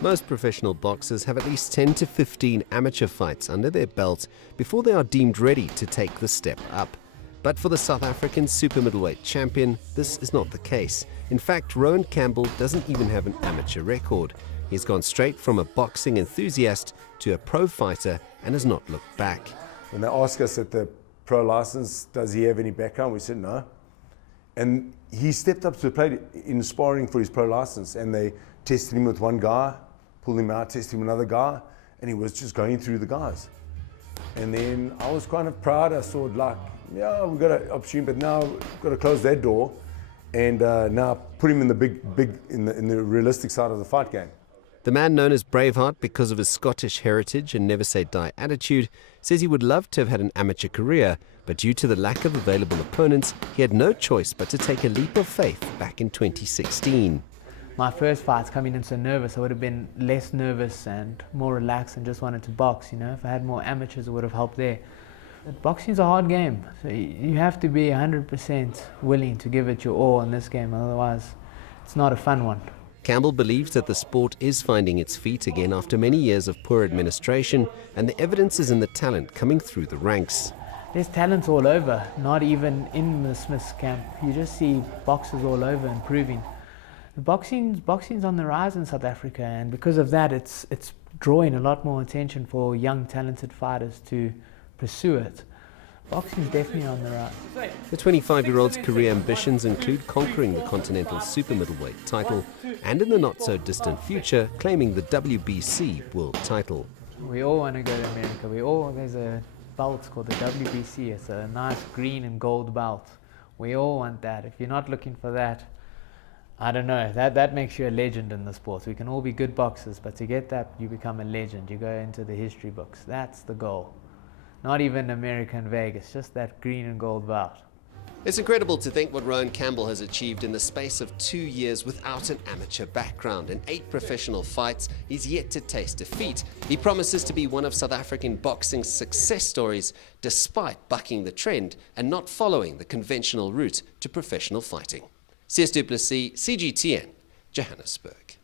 Most professional boxers have at least 10 to 15 amateur fights under their belt before they are deemed ready to take the step up. But for the South African super middleweight champion, this is not the case. In fact, Rowan Campbell doesn't even have an amateur record. He's gone straight from a boxing enthusiast to a pro fighter and has not looked back. When they asked us at the pro license, does he have any background? We said no. And he stepped up to the plate in sparring for his pro license, and they tested him with one guy, pulled him out, tested him with another guy, and he was just going through the guys. And then I was kind of proud. I thought, like, yeah, we've got an opportunity, but now we've got to close that door and now put him in the in the realistic side of the fight game. The man known as Braveheart because of his Scottish heritage and never say die attitude says he would love to have had an amateur career, but due to the lack of available opponents, he had no choice but to take a leap of faith back in 2016. My first fights coming in so nervous, I would have been less nervous and more relaxed and just wanted to box, you know. If I had more amateurs, it would have helped there. But boxing's a hard game, so you have to be 100% willing to give it your all in this game, otherwise it's not a fun one. Campbell believes that the sport is finding its feet again after many years of poor administration, and the evidence is in the talent coming through the ranks. There's talent all over, not even in the Smith's camp. You just see boxers all over improving. Boxing's on the rise in South Africa, and because of that, it's drawing a lot more attention for young, talented fighters to pursue it. Boxing's definitely on the rise. The 25-year-old's career ambitions include conquering the Continental Super Middleweight title and, in the not-so-distant future, claiming the WBC world title. We all want to go to America. There's a belt called the WBC. It's a nice green and gold belt. We all want that. If you're not looking for that, I don't know, that makes you a legend in the sport. We can all be good boxers, but to get that, you become a legend. You go into the history books. That's the goal. Not even America and Vegas, just that green and gold belt. It's incredible to think what Rowan Campbell has achieved in the space of 2 years without an amateur background. In 8 professional fights, he's yet to taste defeat. He promises to be one of South African boxing's success stories, despite bucking the trend and not following the conventional route to professional fighting. CS du Plessis, CGTN, Johannesburg.